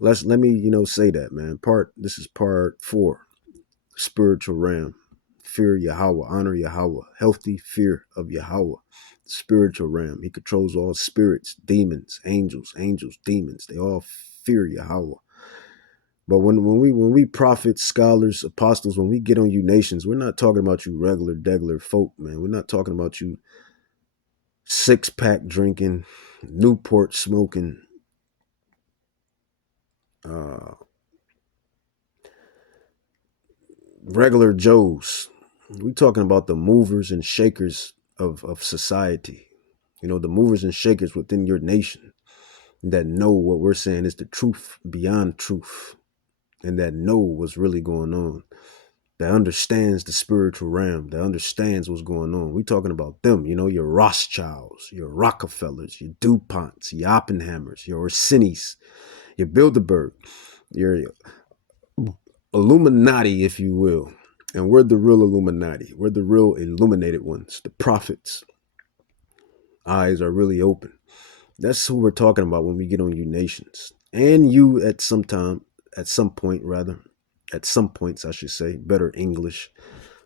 Let me, say that, man. This is part 4. Spiritual realm. Fear Yahweh, honor Yahweh, healthy fear of Yahweh. Spiritual realm. He controls all spirits, demons, angels, demons. They all fear Yahweh. But when we prophets, scholars, apostles, when we get on you nations, we're not talking about you regular, degular folk, man. We're not talking about you 6-pack drinking, Newport smoking, uh, regular Joes. We talking about the movers and shakers of society. The movers and shakers within your nation that know what we're saying is the truth beyond truth, and that know what's really going on, that understands the spiritual realm, that understands what's going on. We talking about them, your Rothschilds, your Rockefellers, your DuPonts, your Oppenheimers, your Orsini's, your Bilderberg, your Illuminati, if you will. And we're the real Illuminati. We're the real illuminated ones, the prophets. Eyes are really open. That's who we're talking about when we get on you nations. And you at some points, I should say, better English.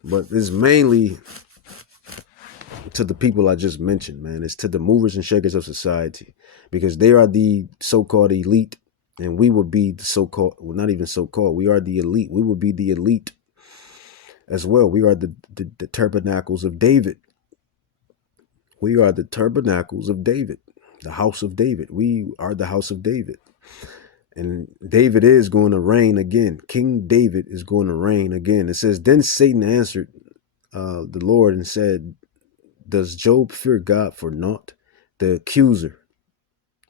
But it's mainly to the people I just mentioned, man. It's to the movers and shakers of society, because they are the so-called elite, and we would be the so-called, well, not even so-called, we are the elite. We would be the elite as well. We are the tabernacles of David. We are the tabernacles of David, the house of David. We are the house of David. And David is going to reign again. King David is going to reign again. It says, then Satan answered the Lord and said, does Job fear God for naught? The accuser.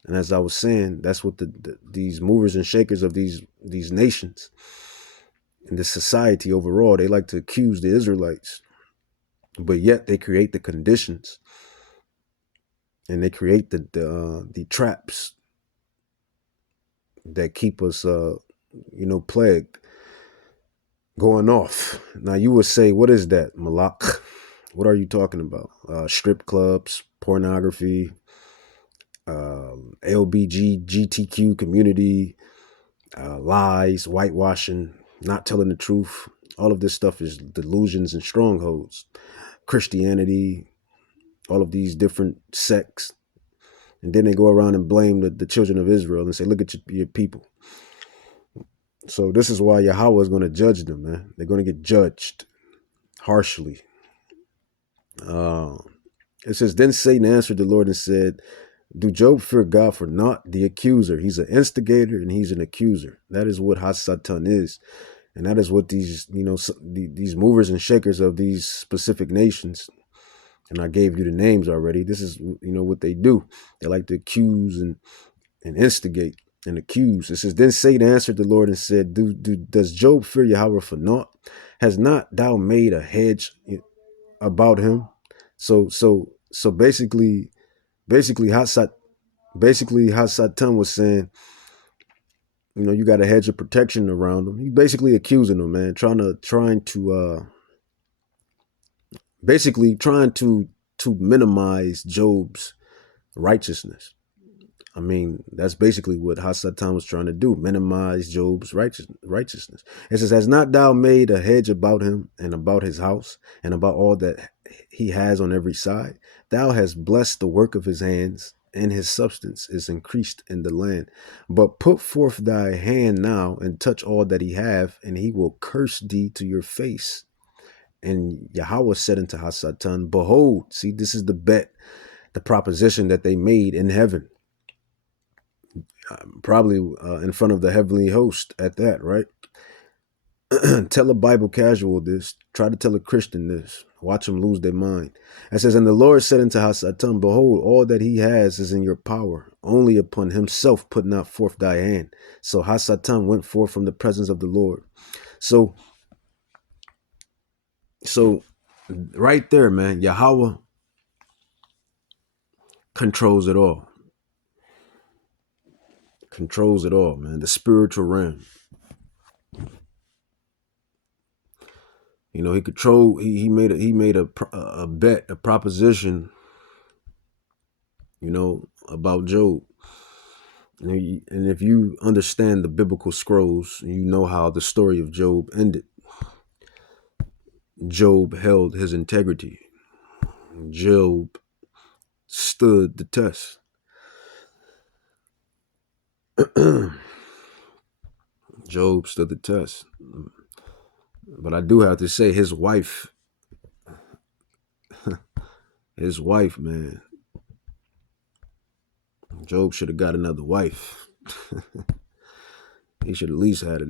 And as I was saying, that's what these movers and shakers of these nations and the society overall, they like to accuse the Israelites. But yet they create the conditions, and they create the traps that keep us plagued, going off. Now you would say, what is that, Malak? What are you talking about? Strip clubs, pornography, LBG, GTQ community, lies, whitewashing, not telling the truth. All of this stuff is delusions and strongholds. Christianity, all of these different sects. And then they go around and blame the children of Israel and say, look at your people. So this is why Yahweh is going to judge them, man. They're going to get judged harshly. It says, then Satan answered the Lord and said, do Job fear God for naught? The accuser. He's an instigator and he's an accuser. That is what Hasatan is. And that is what these movers and shakers of these specific nations, and I gave you the names already. This is, what they do. They like to accuse and instigate and accuse. It says, then Satan answered the Lord and said, does Job fear Yahweh for naught? Has not thou made a hedge about him? So basically Hasatan was saying, you got a hedge of protection around him. He basically accusing him, man, trying to minimize Job's righteousness. I mean, that's basically what Hasatan was trying to do, minimize Job's righteousness. It says, has not thou made a hedge about him and about his house and about all that he has on every side? Thou hast blessed the work of his hands, and his substance is increased in the land. But put forth thy hand now and touch all that he have, and he will curse thee to your face. And Yahweh said unto Hasatan, behold, see, this is the bet, the proposition that they made in heaven. Probably in front of the heavenly host at that, right? Tell a Bible casual this. Try to tell a Christian this. Watch them lose their mind. It says, and the Lord said unto Hasatan, behold, all that he has is in your power. Only upon himself put not forth thy hand. So Hasatan went forth from the presence of the Lord. So right there, man, Yahweh controls it all. Controls it all, man. The spiritual realm. He controlled. He made a bet, a proposition. About Job. And if you understand the biblical scrolls, you know how the story of Job ended. Job held his integrity. Job stood the test. Job stood the test. But I do have to say, his wife, man, Job should have got another wife. He should at least had I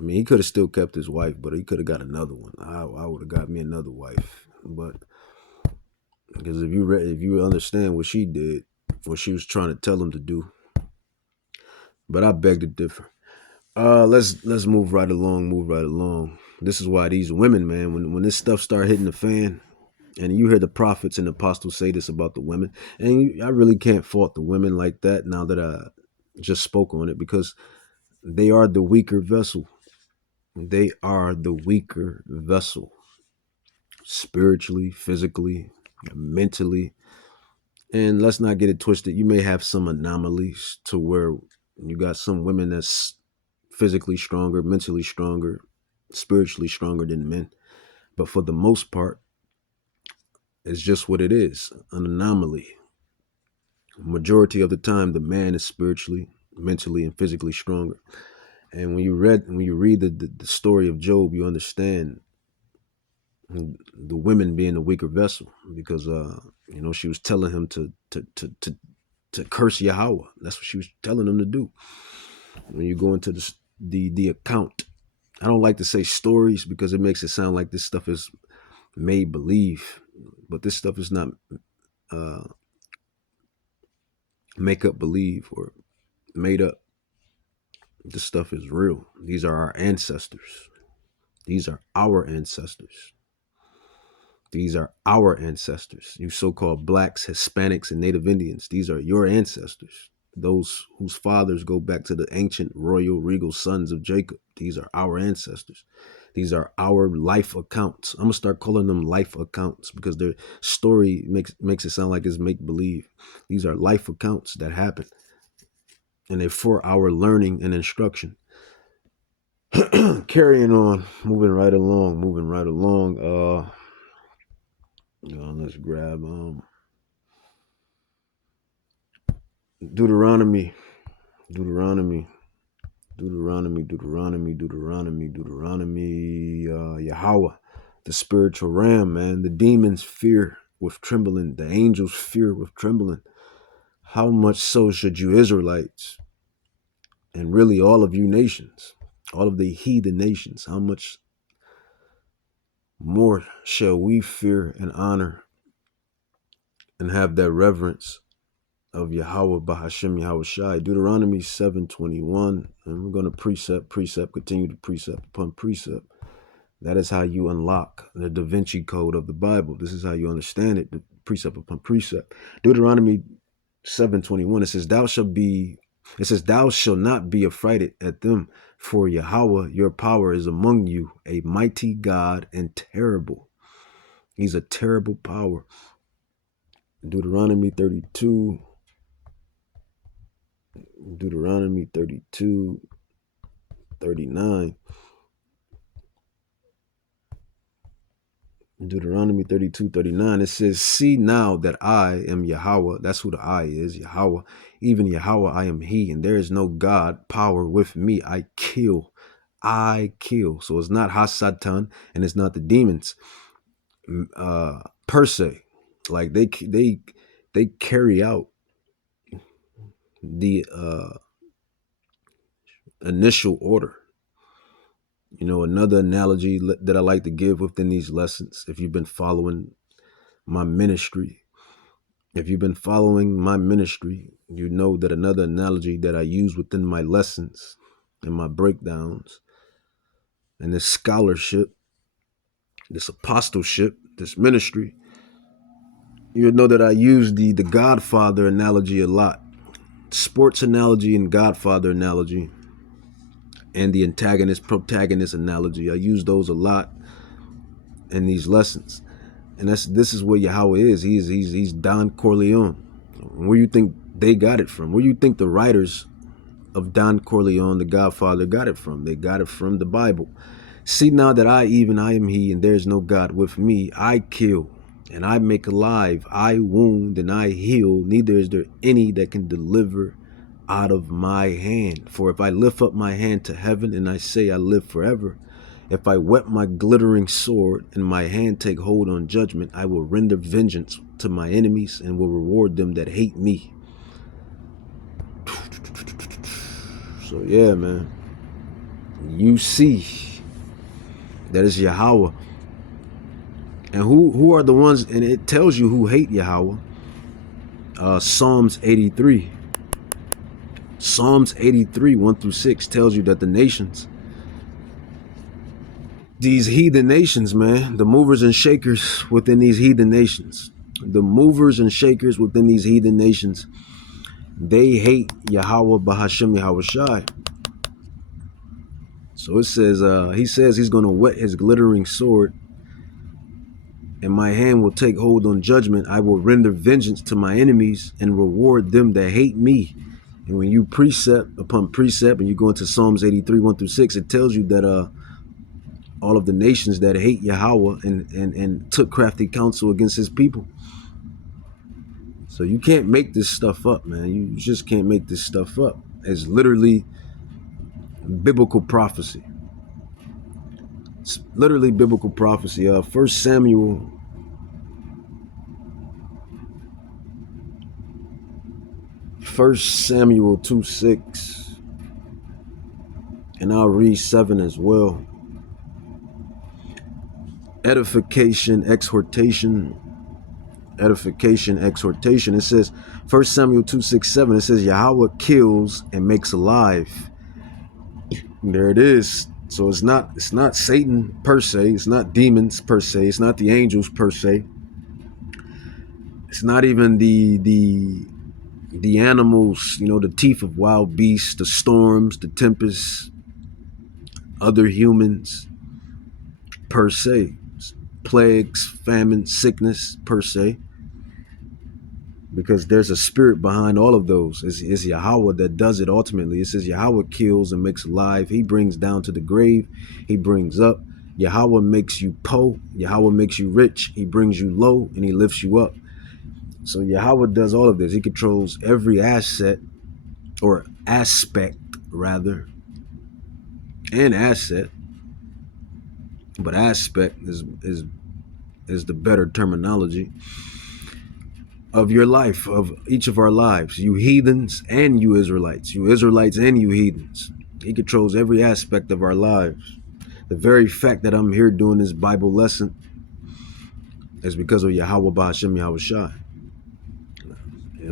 mean, he could have still kept his wife, but he could have got another one. I would have got me another wife. But because if you understand what she did, what she was trying to tell him to do. But I beg to differ. Let's move right along. This is why these women, man, when this stuff start hitting the fan, and you hear the prophets and the apostles say this about the women, and I really can't fault the women like that now that I just spoke on it, because they are the weaker vessel. They are the weaker vessel, spiritually, physically, mentally. And let's not get it twisted. You may have some anomalies to where you got some women that's physically stronger, mentally stronger, spiritually stronger than men. But for the most part, it's just what it is, an anomaly. Majority of the time, the man is spiritually, mentally, and physically stronger. And when you read the story of Job, you understand the women being the weaker vessel, because she was telling him to curse Yahweh. That's what she was telling him to do. When you go into the account, I don't like to say stories because it makes it sound like this stuff is made believe, but this stuff is not make up believe or made up. This stuff is real. These are our ancestors. These are our ancestors. These are our ancestors. You so-called blacks, Hispanics, and Native Indians. These are your ancestors. Those whose fathers go back to the ancient royal regal sons of Jacob. These are our ancestors. These are our life accounts. I'm going to start calling them life accounts because their story makes it sound like it's make-believe. These are life accounts that happen. And they're for our learning and instruction. Carrying on, moving right along. Let's grab Deuteronomy, Yahweh, the spiritual ram, man. The demons fear with trembling. The angels fear with trembling. How much so should you Israelites, and really all of you nations, all of the heathen nations, how much more shall we fear and honor and have that reverence of Yahweh Bahashem Yahweh Shai? Deuteronomy 7:21. And we're going to precept, continue to precept upon precept. That is how you unlock the Da Vinci Code of the Bible. This is how you understand it, the precept upon precept. Deuteronomy 7:21. It says, thou shalt not be affrighted at them, for Yahweh, your power, is among you, a mighty God and terrible. He's a terrible power. Deuteronomy 32. Deuteronomy 32, 39. Deuteronomy 32, 39. It says, see now that I am Yahweh. That's who the I is, Yahweh. Even Yahweh, I am he, and there is no God power with me. I kill. So it's not Hasatan, and it's not the demons per se. Like they carry out the initial order. Another analogy that I like to give within these lessons, if you've been following my ministry, you know that another analogy that I use within my lessons and my breakdowns and this scholarship, this apostleship, this ministry, you know that I use the Godfather analogy a lot. Sports analogy and Godfather analogy, and the antagonist-protagonist analogy. I use those a lot in these lessons. And this is what Yahweh is. He's Don Corleone. Where you think they got it from? Where do you think the writers of Don Corleone, the Godfather, got it from? They got it from the Bible. See now that I am he, and there is no God with me. I kill, and I make alive. I wound, and I heal. Neither is there any that can deliver out of my hand. For if I lift up my hand to heaven, and I say I live forever, if I whet my glittering sword, and my hand take hold on judgment, I will render vengeance to my enemies, and will reward them that hate me. So yeah, man, you see that is Yahweh. And who are the ones, and it tells you who hate Yahweh. Psalms 83. Psalms 83, 1-6 tells you that the nations, these heathen nations, man, the movers and shakers within these heathen nations, the movers and shakers within these heathen nations, they hate Yahweh Bahashem Yahweh Shai. So it says, he says he's going to whet his glittering sword, and my hand will take hold on judgment. I will render vengeance to my enemies and reward them that hate me. And when you precept upon precept, and you go into Psalms 83, 1-6, it tells you that all of the nations that hate Yahweh and took crafty counsel against his people. So you can't make this stuff up, man. You just can't make this stuff up. It's literally biblical prophecy. It's literally biblical prophecy. 1 Samuel 2:6, and I'll read 7 as well. Edification, exhortation. It says 1 Samuel 2:6-7. It says Yahweh kills and makes alive. There it is. So it's not Satan per se. It's not demons per se. It's not the angels per se. It's not even the animals, the teeth of wild beasts, the storms, the tempests, other humans per se, plagues, famine, sickness per se, because there's a spirit behind all of those. It's Yahweh that does it ultimately. It says Yahweh kills and makes alive. He brings down to the grave. He brings up. Yahweh makes you poor. Yahweh makes you rich. He brings you low and he lifts you up. So Yahweh does all of this. He controls every asset, or aspect rather, and asset, but aspect is the better terminology of your life, of each of our lives, you heathens and you Israelites and you heathens. He controls every aspect of our lives. The very fact that I'm here doing this Bible lesson is because of Yahweh Bahashem Yahweh Shai.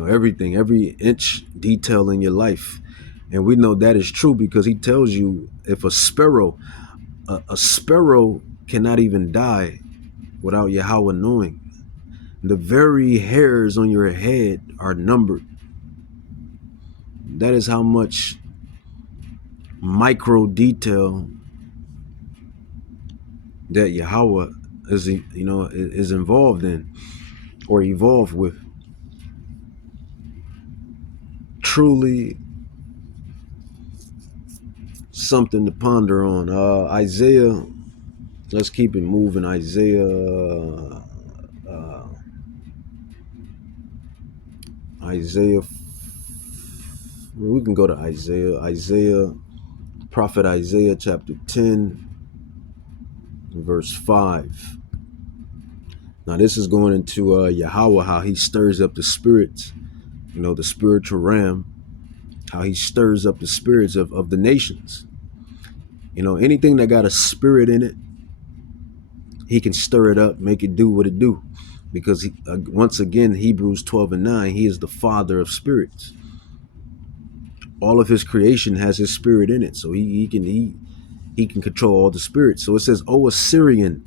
Everything, every inch detail in your life. And we know that is true because he tells you if a sparrow cannot even die without Yahweh knowing. The very hairs on your head are numbered. That is how much micro detail that Yahweh is involved in or evolved with. Truly something to ponder on. Isaiah, let's keep it moving. Isaiah, we can go to Isaiah, Prophet Isaiah chapter 10, verse 5. Now this is going into Yahweh, how he stirs up the spirits, the spiritual realm, how he stirs up the spirits of the nations. Anything that got a spirit in it, he can stir it up, make it do what it do. Because once again, Hebrews 12:9, he is the father of spirits. All of his creation has his spirit in it. So he can control all the spirits. So it says, "Oh, Assyrian,"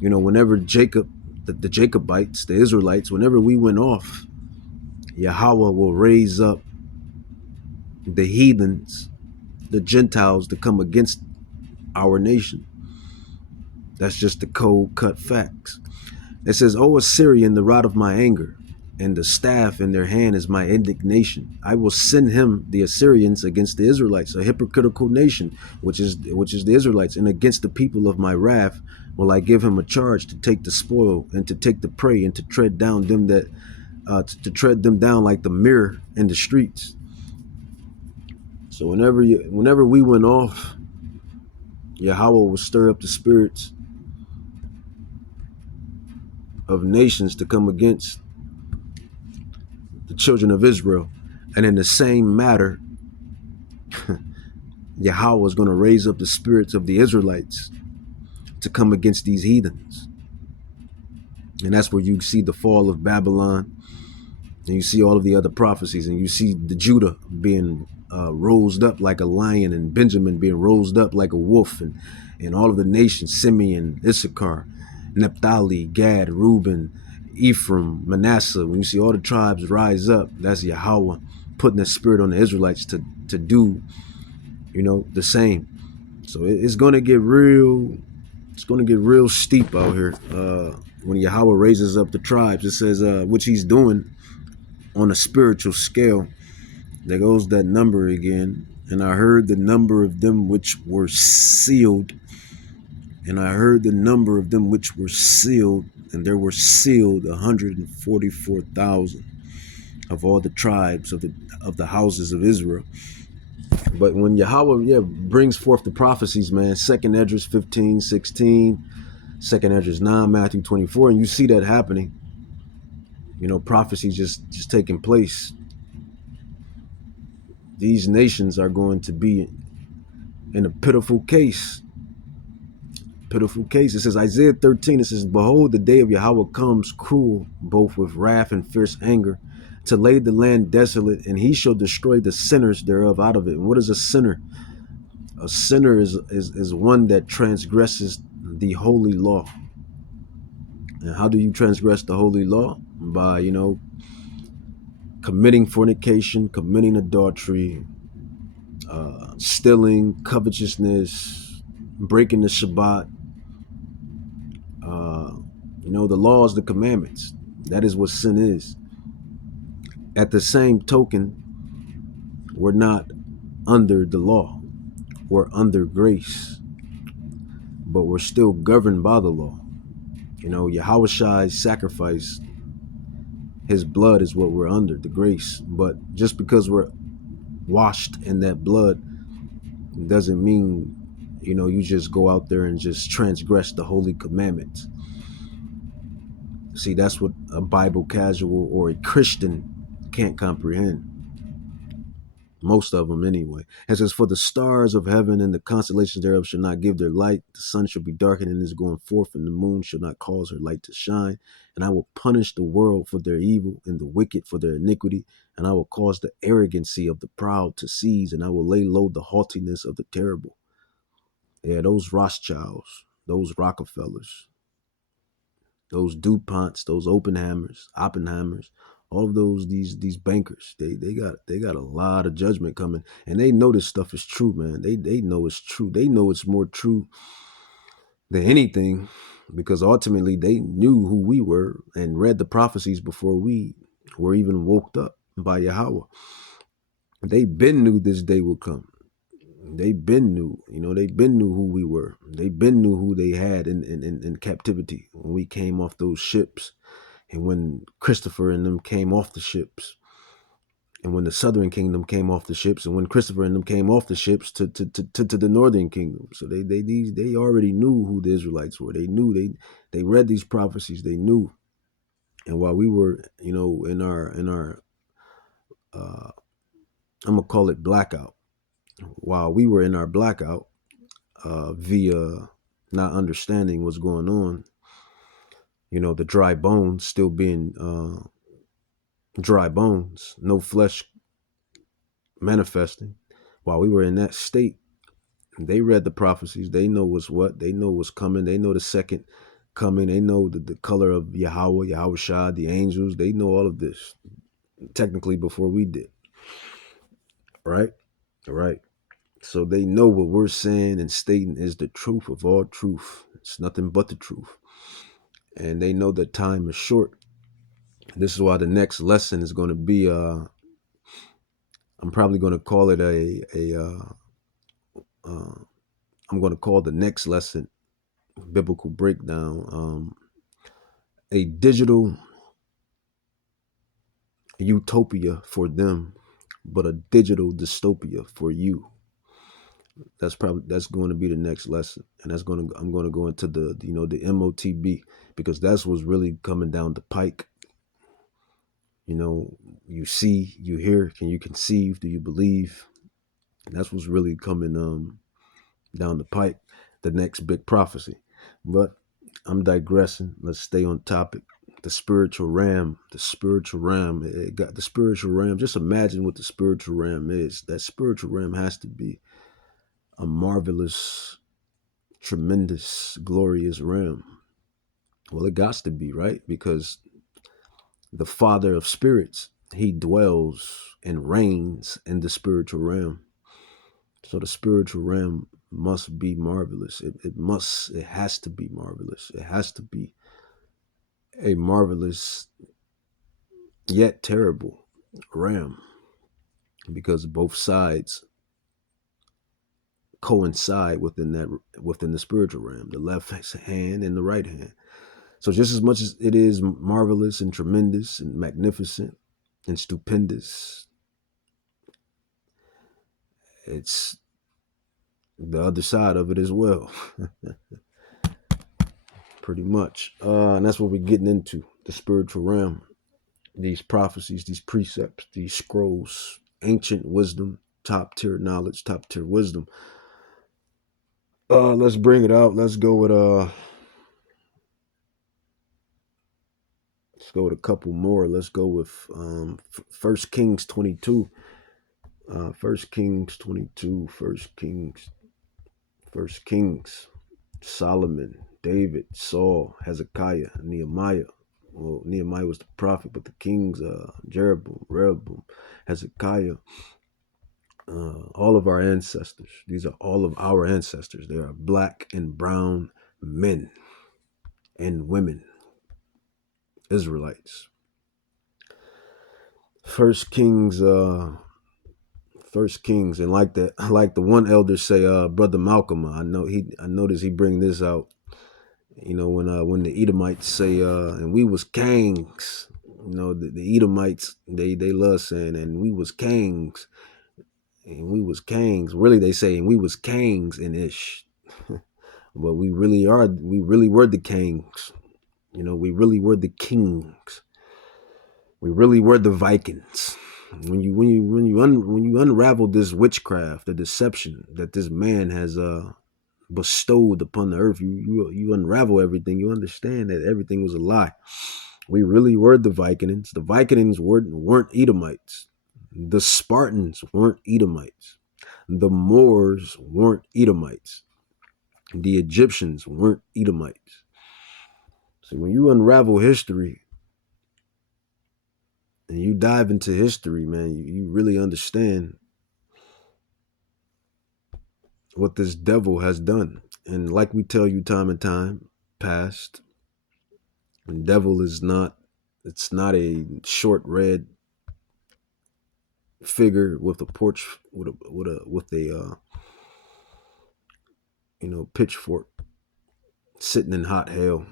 whenever Jacob, the Jacobites, the Israelites, whenever we went off, Yahweh will raise up the heathens, the Gentiles, to come against our nation. That's just the cold cut facts. It says, "Oh, Assyrian, the rod of my anger." and the staff in their hand is my indignation. I will send him, the Assyrians, against the Israelites, a hypocritical nation, which is the Israelites, and against the people of my wrath will I give him a charge to take the spoil and to take the prey and to tread down them that to tread them down like the mirror in the streets. So whenever we went off, Yahweh will stir up the spirits of nations to come against the children of Israel. And in the same matter, Yahweh is going to raise up the spirits of the Israelites to come against these heathens. And that's where you see the fall of Babylon, and you see all of the other prophecies, and you see the Judah being rose up like a lion, and Benjamin being rose up like a wolf, and all of the nations, Simeon, Issachar, Naphtali, Gad, Reuben, Ephraim, Manasseh. When you see all the tribes rise up, that's Yahweh putting the spirit on the Israelites to do, the same. So it's going to get real. It's going to get real steep out here when Yahweh raises up the tribes. It says, which he's doing on a spiritual scale. There goes that number again. And I heard the number of them which were sealed. And I heard the number of them which were sealed. And there were sealed 144,000 of all the tribes of the houses of Israel. But when Yahweh brings forth the prophecies, man, 2nd Esdras 15:16, 2nd Esdras 9, Matthew 24, and you see that happening. Prophecy just taking place. These nations are going to be in a pitiful case. Pitiful case. It says, Isaiah 13, it says, behold, the day of Yahweh comes cruel, both with wrath and fierce anger, to lay the land desolate, and he shall destroy the sinners thereof out of it. And what is a sinner? A sinner is one that transgresses the holy law. And how do you transgress the holy law? By, committing fornication, committing adultery, stealing, covetousness, breaking the Shabbat, the laws, the commandments. That is what sin is. At the same token, we're not under the law. We're under grace, but we're still governed by the law. Yahushai's sacrifice, his blood is what we're under, the grace. But just because we're washed in that blood doesn't mean, you just go out there and just transgress the holy commandments. See, that's what a Bible casual or a Christian can't comprehend. Most of them anyway. It says, for the stars of heaven and the constellations thereof shall not give their light. The sun shall be darkened in his going forth, and the moon shall not cause her light to shine. And I will punish the world for their evil and the wicked for their iniquity. And I will cause the arrogancy of the proud to cease, and I will lay low the haughtiness of the terrible. Yeah, those Rothschilds, those Rockefellers, those DuPonts, those Oppenheimers, all of those these bankers, they got a lot of judgment coming, and they know this stuff is true, man. They know it's true. They know it's more true than anything, because ultimately they knew who we were and read the prophecies before we were even woke up by Yahweh. They been knew this day would come. They been knew, they been knew who we were. They been knew who they had in captivity when we came off those ships, and when Christopher and them came off the ships, and when the Southern Kingdom came off the ships, and when Christopher and them came off the ships to the Northern Kingdom. So they already knew who the Israelites were. They knew, they read these prophecies. They knew. And while we were, in our I'm gonna call it blackout. While we were in our blackout, via not understanding what's going on, the dry bones still being dry bones, no flesh manifesting. While we were in that state, they read the prophecies. They know what's what. They know what's coming. They know the second coming. They know the color of Yahweh Shah, the angels. They know all of this technically before we did. Right? So they know what we're saying and stating is the truth of all truth. It's nothing but the truth. And they know that time is short. This is why the next lesson is going to be I'm probably going to call it uh, I'm going to call the next lesson biblical breakdown, a digital utopia for them, but a digital dystopia for you. That's going to be the next lesson, and I'm going to go into the the MOTB, because that's what's really coming down the pike. You see, you hear, can you conceive, do you believe? And that's what's really coming down the pike, the next big prophecy. But I'm digressing. Let's stay on topic. The spiritual realm, it got the spiritual realm. Just imagine what the spiritual realm is. That spiritual realm has to be a marvelous, tremendous, glorious realm. Well, it got to be, right? Because the Father of spirits, he dwells and reigns in the spiritual realm. So the spiritual realm must be marvelous. It has to be marvelous. It has to be a marvelous yet terrible realm, because both sides coincide within the spiritual realm, the left hand and the right hand. So just as much as it is marvelous and tremendous and magnificent and stupendous, it's the other side of it as well. Pretty much. And that's what we're getting into, the spiritual realm. These prophecies, these precepts, these scrolls, ancient wisdom, top tier knowledge, top tier wisdom. Let's bring it out. Let's go with a couple more. Let's go with 1 Kings 22. 1 Kings 22, 1 Kings, Solomon, David, Saul, Hezekiah, Nehemiah. Well, Nehemiah was the prophet, but the kings, Jeroboam, Rehoboam, Hezekiah, all of our ancestors. These are all of our ancestors. They are black and brown men and women, Israelites. First Kings, and like the one elder say, Brother Malcolm. I noticed he bring this out. When the Edomites say, and we was kings. The Edomites, they love saying, and we was kings. And we was kings. Really, they say, and we was kings in Ish. But we really were the kings. We really were the kings. We really were the Vikings. When you unravel this witchcraft, the deception that this man has bestowed upon the earth, you unravel everything. You understand that everything was a lie. We really were the Vikings. The Vikings weren't Edomites. The Spartans weren't Edomites. The Moors weren't Edomites. The Egyptians weren't Edomites. So when you unravel history and you dive into history, man, you really understand what this devil has done. And like we tell you time and time past, the devil is not, it's not a short red figure with a porch with a pitchfork sitting in hot hell.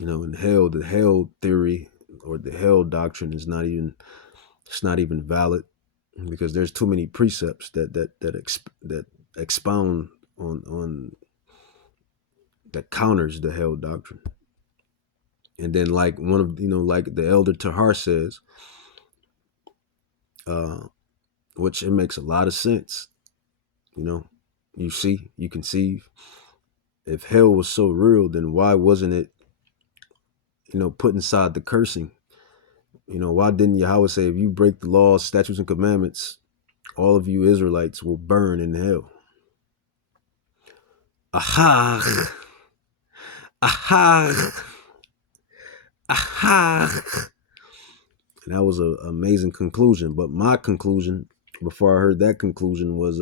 In hell, the hell theory or the hell doctrine is not even, it's not even valid, because there's too many precepts that expound on that counters the hell doctrine. And then, like one of like the elder Tahar says, which it makes a lot of sense. You see, you conceive. If hell was so real, then why wasn't it put inside the cursing? Why didn't Yahweh say, if you break the laws, statutes, and commandments, all of you Israelites will burn in hell? Aha! Aha! Aha! And that was an amazing conclusion. But my conclusion, before I heard that conclusion, was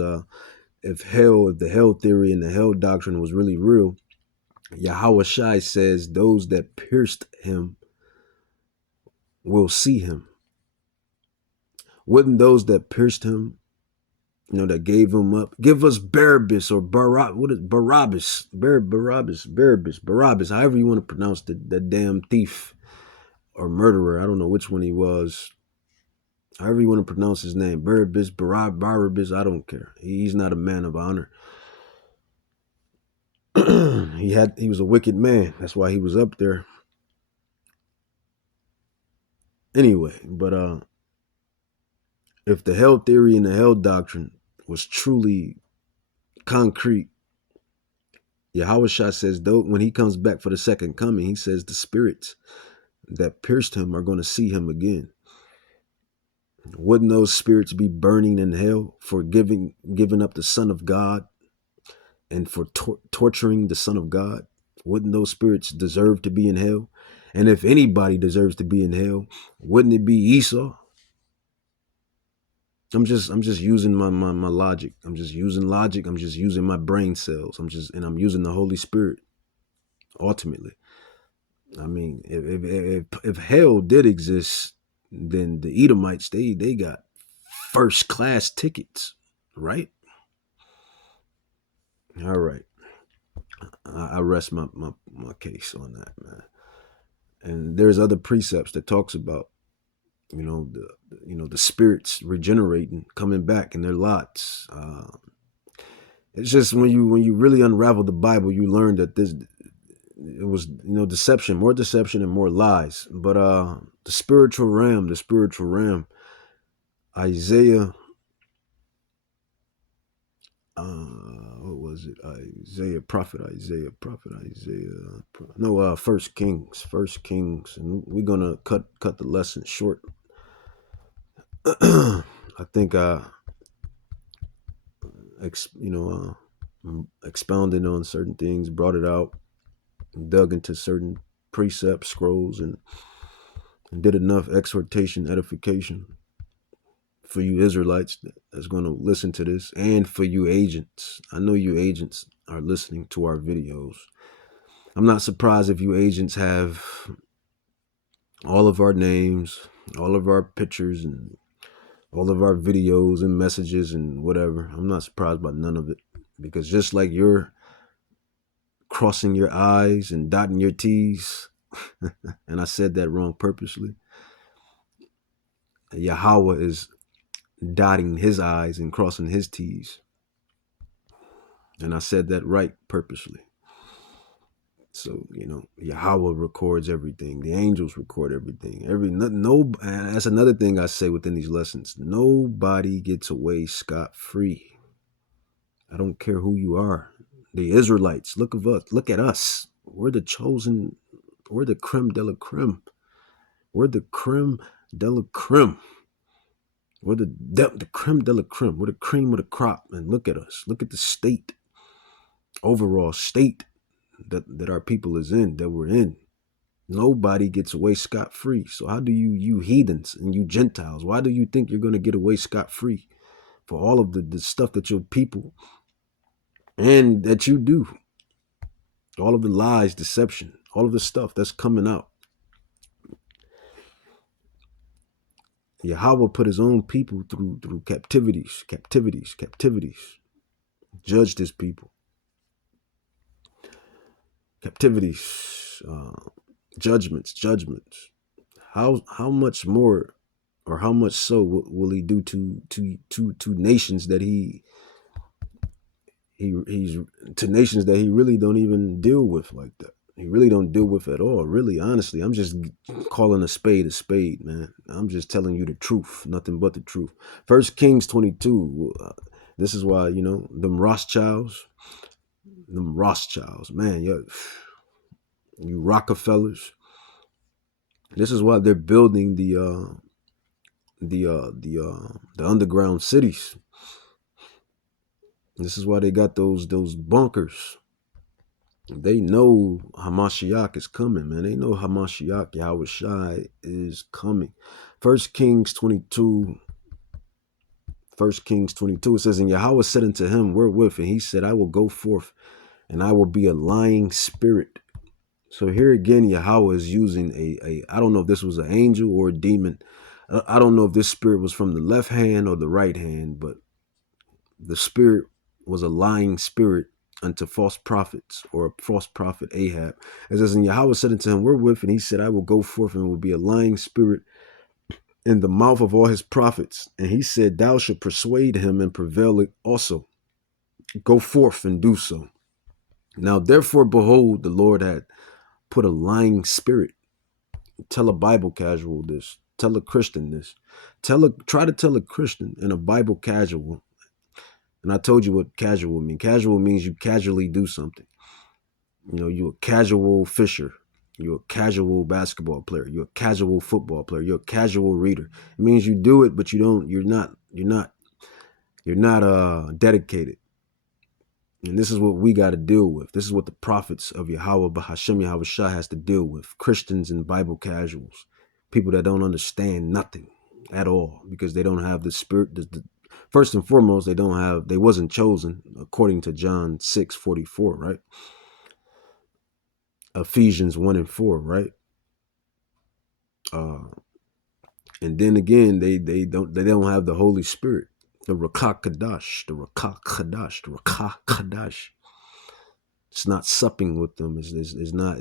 if the hell theory and the hell doctrine was really real, Yahweh Shai says those that pierced him will see him. Wouldn't those that pierced him, that gave him up, give us Barabbas or Barabbas, however you want to pronounce that damn thief or murderer. I don't know which one he was. However you want to pronounce his name, Barabbas, I don't care. He's not a man of honor. He was a wicked man. That's why he was up there. Anyway, but if the hell theory and the hell doctrine was truly concrete, Yahushua says, though, when he comes back for the second coming, he says the spirits that pierced him are going to see him again. Wouldn't those spirits be burning in hell for giving up the Son of God and for torturing the Son of God? Wouldn't those spirits deserve to be in hell? And if anybody deserves to be in hell, wouldn't it be Esau? I'm just using my logic. I'm just using logic. I'm just using my brain cells. I'm using the Holy Spirit. Ultimately, I mean, if hell did exist, then the Edomites they got first class tickets, right? All right, I rest my case on that, man. And there's other precepts that talks about the spirits regenerating, coming back in their lots. It's just when you really unravel the Bible, you learn that it was deception, more deception and more lies. But the spiritual realm, Isaiah, what was it? Prophet Isaiah. No, First Kings, and we're gonna cut the lesson short. I think expounded on certain things, brought it out, dug into certain precepts, scrolls, and did enough exhortation, edification for you Israelites that's going to listen to this, and for you agents. I know you agents are listening to our videos. I'm not surprised if you agents have all of our names, all of our pictures, and all of our videos and messages and whatever. I'm not surprised by none of it, because just like you're crossing your I's and dotting your T's, and I said that wrong purposely, Yahweh is dotting his I's and crossing his T's. And I said that right purposely. So, Yahweh records everything. The angels record everything. That's another thing I say within these lessons. Nobody gets away scot-free. I don't care who you are. The Israelites, look at us. We're the chosen. We're the creme de la creme. We're the creme de la creme. We're the creme de la creme. We're the cream of the crop. And look at us. Look at the state, overall state that our people is in, that we're in. Nobody gets away scot-free. So how do you heathens and you Gentiles, why do you think you're going to get away scot-free for all of the stuff that your people and that you do? All of the lies, deception, all of the stuff that's coming out. Yahweh put his own people through captivities. Judged his people. Captivities, judgments. How much more, or how much so will he do to nations that he's to nations that he really don't even deal with like that? He really don't deal with at all. Really, honestly, I'm just calling a spade, man. I'm just telling you the truth, nothing but the truth. 1 Kings 22. This is why, them Rothschilds, man, you Rockefellers. This is why they're building the underground cities. This is why they got those bunkers. They know Hamashiach is coming, man. They know Hamashiach, Yahushua, is coming. 1 Kings 22, it says, and Yahweh said unto him, wherewith? And he said, I will go forth, and I will be a lying spirit. So here again, Yahweh is using I don't know if this was an angel or a demon. I don't know if this spirit was from the left hand or the right hand, but the spirit was a lying spirit unto false prophets, or a false prophet Ahab. It says, and Yahweh said unto him, wherewith? And he said, I will go forth and will be a lying spirit in the mouth of all his prophets. And he said, thou shalt persuade him and prevail it also. Go forth and do so. Now, therefore, behold, the Lord had put a lying spirit. Tell a Bible casual this. Tell a Christian this. Try to tell a Christian and a Bible casual. And I told you what casual means. Casual means you casually do something. You know, you're a casual fisher. You're a casual basketball player. You're a casual football player. You're a casual reader. It means you do it, but you're not dedicated. And this is what we got to deal with. This is what the prophets of Yahweh, Bahashem Yahweh Shah, has to deal with. Christians and Bible casuals. People that don't understand nothing at all because they don't have the spirit. First and foremost, they wasn't chosen according to John 6:44, right? Ephesians 1:4, right? And then again, they don't have the Holy Spirit, the Rakah Kadash, the Rakah Kadash, the Rakah Kadash. It's not supping with them. It's not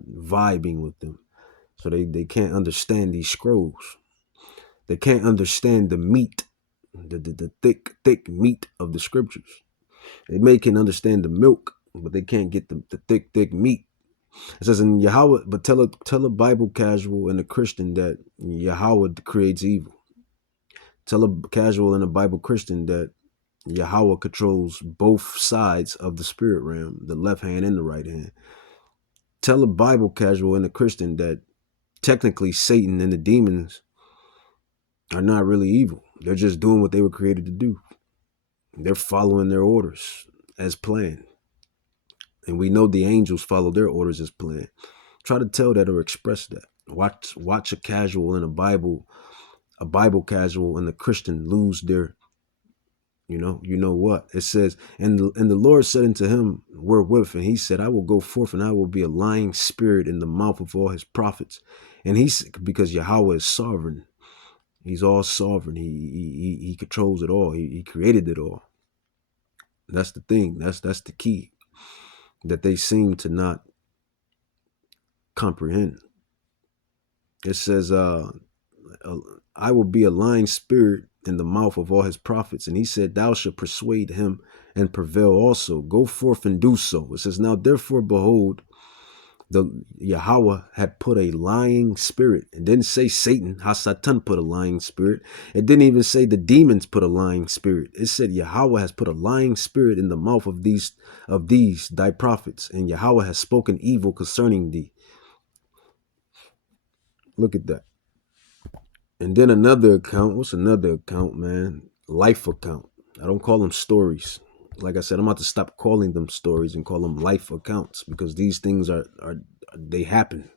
vibing with them. So they can't understand these scrolls. They can't understand the meat, the thick meat of the scriptures. They can understand the milk, but they can't get the thick meat. It says in Yahweh, but tell a Bible casual and a Christian that Yahweh creates evil. Tell a casual and a Bible Christian that Yahweh controls both sides of the spirit realm, the left hand and the right hand. Tell a Bible casual and a Christian that technically Satan and the demons are not really evil. They're just doing what they were created to do. They're following their orders as planned. And we know the angels follow their orders as planned. Try to tell that or express that. Watch a casual and a Bible casual and a Christian lose their, you know what? It says, and the Lord said unto him, wherewith? And he said, I will go forth and I will be a lying spirit in the mouth of all his prophets. And because Yahweh is sovereign. He's all sovereign. He controls it all. He created it all. That's the thing. That's the key that they seem to not comprehend. It says, I will be a lying spirit in the mouth of all his prophets. And he said, thou shalt persuade him and prevail also. Go forth and do so. It says, now therefore, behold, the Yahweh had put a lying spirit. It didn't say Satan, Hasatan put a lying spirit. It didn't even say the demons put a lying spirit. It said Yahweh has put a lying spirit in the mouth of these thy prophets, and Yahweh has spoken evil concerning thee. Look at that. And then another account. What's another account, man? Life account. I don't call them stories. Like I said, I'm about to stop calling them stories and call them life accounts, because these things they happen.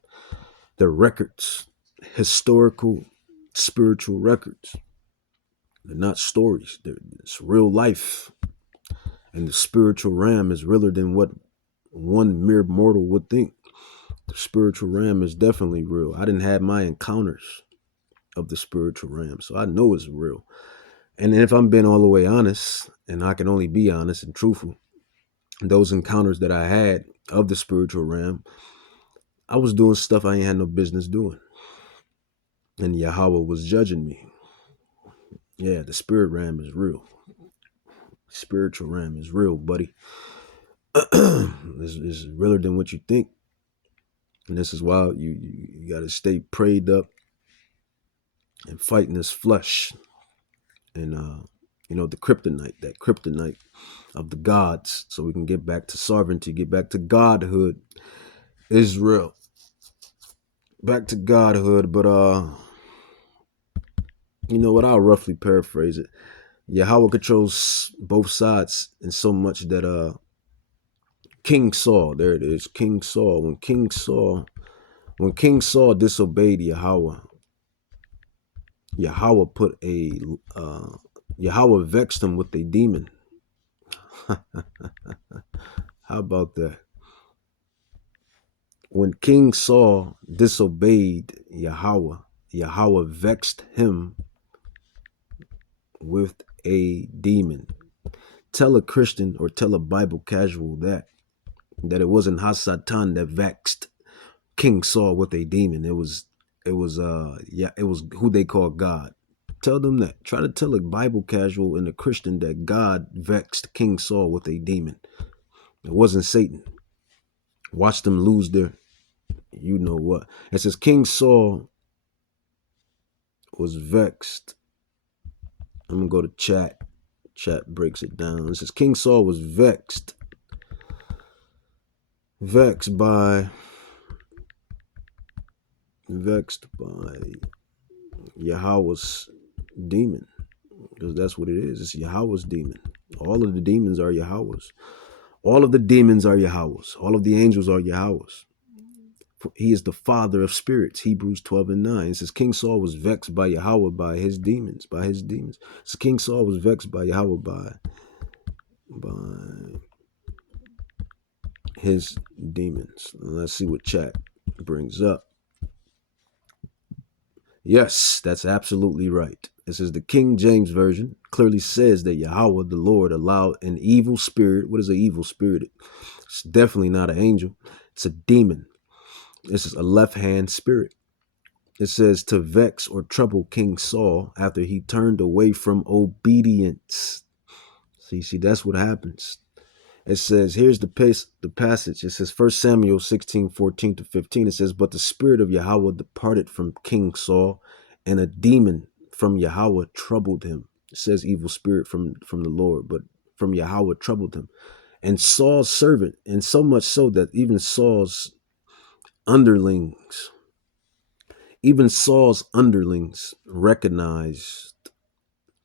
They're records, historical, spiritual records. They're not stories. It's real life. And the spiritual realm is realer than what one mere mortal would think. The spiritual realm is definitely real. I didn't have my encounters of the spiritual realm, so I know it's real. And if I'm being all the way honest, and I can only be honest and truthful, those encounters that I had of the spiritual realm, I was doing stuff I ain't had no business doing. And Yahweh was judging me. Yeah, the spirit realm is real. Spiritual realm is real, buddy. It's realer than what you think. And this is why you got to stay prayed up and fighting this flesh. And, the kryptonite of the gods, so we can get back to sovereignty, get back to godhood. Israel. Back to godhood, but you know what? I'll roughly paraphrase it. Yahweh controls both sides in so much that King Saul, there it is, King Saul. When King Saul disobeyed Yahweh, Yahweh Yahweh vexed him with a demon. How about that? When King Saul disobeyed Yahweh, Yahweh vexed him with a demon. Tell a Christian or tell a Bible casual that it wasn't Hasatan that vexed King Saul with a demon. It was who they call God. Tell them that. Try to tell a Bible casual and a Christian that God vexed King Saul with a demon. It wasn't Satan. Watch them lose their, you know what. It says King Saul was vexed. I'm going to go to chat. Chat breaks it down. It says King Saul was vexed by Yahweh's demon, because that's what it is. It's Yahweh's demon. All of the demons are Yahweh's. All of the demons are Yahweh's. All of the angels are Yahweh's. He is the father of spirits. Hebrews 12:9. It says King Saul was vexed by Yahweh by his demons. So King Saul was vexed by Yahweh by his demons. Let's see what chat brings up. Yes, that's absolutely right. It says the King James Version clearly says that Yahweh, the Lord, allowed an evil spirit. What is an evil spirit? It's definitely not an angel. It's a demon. This is a left-hand spirit. It says to vex or trouble King Saul after he turned away from obedience. See, that's what happens. It says, here's the passage. It says 1 Samuel 16:14-15. It says, but the spirit of Yahweh departed from King Saul, and a demon from Yahweh troubled him. It says evil spirit from the Lord, but from Yahweh troubled him. And Saul's servant, and so much so that even Saul's underlings recognized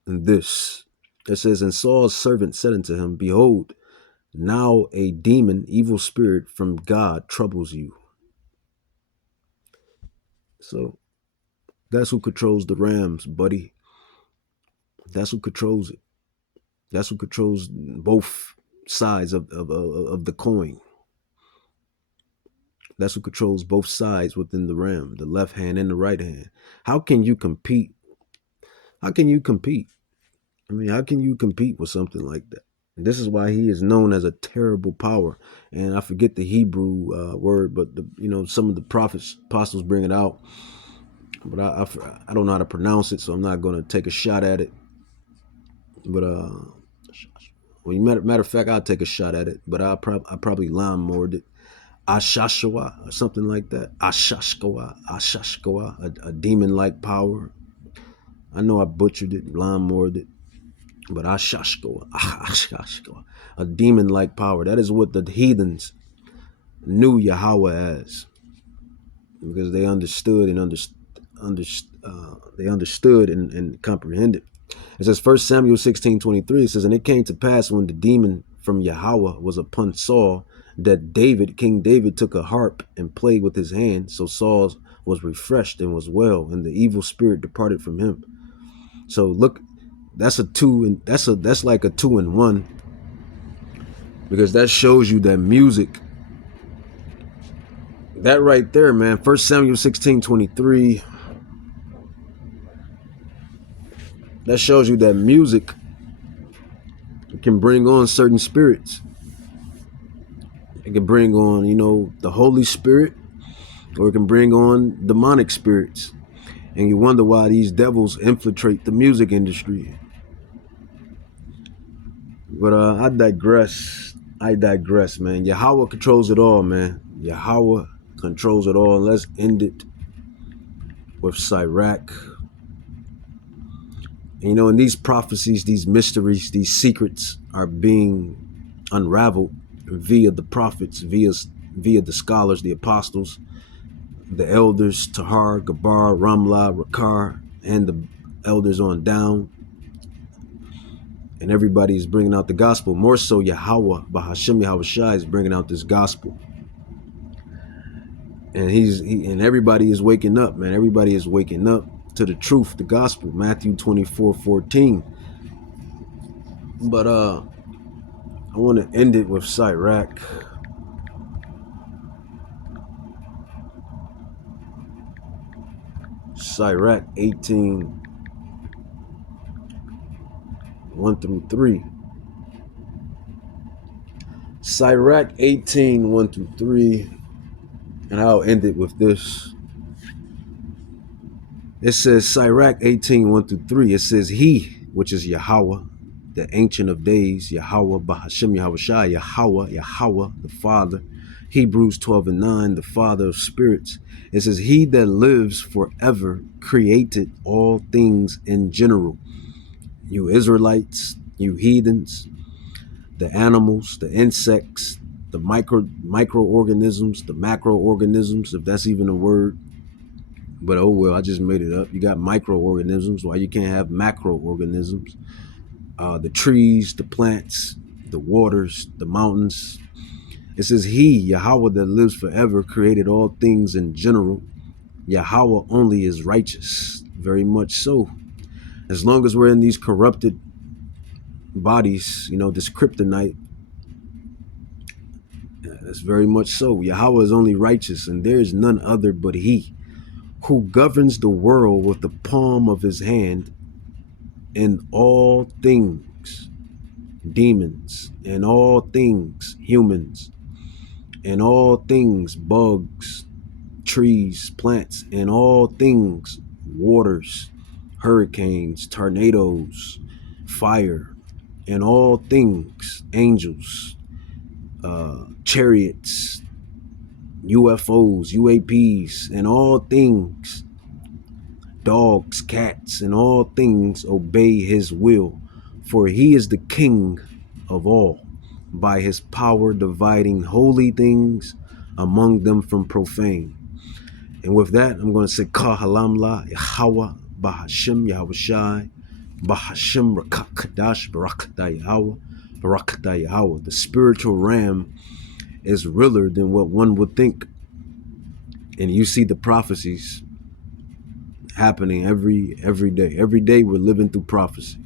this. It says, and Saul's servant said unto him, behold, now a demon, evil spirit from God troubles you. So that's who controls the Rams, buddy. That's who controls it. That's who controls both sides of the coin. That's who controls both sides within the Ram, the left hand and the right hand. How can you compete? I mean, how can you compete with something like that? And this is why he is known as a terrible power. And I forget the Hebrew word, but some of the prophets, apostles bring it out. But I don't know how to pronounce it, so I'm not going to take a shot at it. But matter of fact, I'll take a shot at it. But I probably lawnmowered it. Ashashkawa or something like that. Ashashkawa, a demon-like power. I know I butchered it, lawnmowered it. But Ashashkawa, a demon-like power. That is what the heathens knew Yahweh as, because they understood and comprehended. It says 1 Samuel 16:23. It says, and it came to pass when the demon from Yahweh was upon Saul, that King David took a harp and played with his hand. So Saul was refreshed and was well, and the evil spirit departed from him. So look, that's like a 2-in-1, because that shows you that music, that right there, man. 1 Samuel 16:23. That shows you that music can bring on certain spirits. It can bring on, the Holy Spirit, or it can bring on demonic spirits. And you wonder why these devils infiltrate the music industry. But I digress, man. Yahweh controls it all, man. Yahweh controls it all. Let's end it with Sirach. And these prophecies, these mysteries, these secrets are being unraveled via the prophets, via the scholars, the apostles, the elders, Tahar, Gabar, Ramlah, Rakar, and the elders on down. And everybody is bringing out the gospel. More so, Yahweh, Bahashem Yahweh Shai, is bringing out this gospel. And and everybody is waking up, man. Everybody is waking up to the truth, the gospel. Matthew 24:14. But I want to end it with Sirach. Sirach 18, 1 through 3. Sirach 18, 1 through 3. And I'll end it with this. It says, Sirach 18, 1 through 3. It says, He, which is Yahweh, the Ancient of Days, Yahweh, Bahashem Yahushai, Yahweh, the Father. Hebrews 12 and 9, the Father of spirits. It says, He that lives forever created all things in general. You Israelites, you heathens, the animals, the insects, the microorganisms, the macroorganisms, if that's even a word. But oh well, I just made it up. You got microorganisms. Why you can't have macroorganisms? The trees, the plants, the waters, the mountains. It says, He, Yahweh that lives forever, created all things in general. Yahweh only is righteous. Very much so. As long as we're in these corrupted bodies, this kryptonite, that's very much so. Yahweh is only righteous, and there is none other but He, who governs the world with the palm of His hand, in all things, demons, in all things, humans, in all things, bugs, trees, plants, in all things, waters, hurricanes, tornadoes, fire, in all things, angels, chariots, UFOs, UAPs, in all things, dogs, cats, and all things obey His will, for He is the King of all, by His power dividing holy things among them from profane. And with that, I'm going to say Kahalamla, Yahweh, Bahashem, Yahushai, Bahashem, Rakakadash, Barakata Yahweh, Barakata Yahweh. The spiritual realm is realer than what one would think. And you see the prophecies happening every day. Every day we're living through prophecy.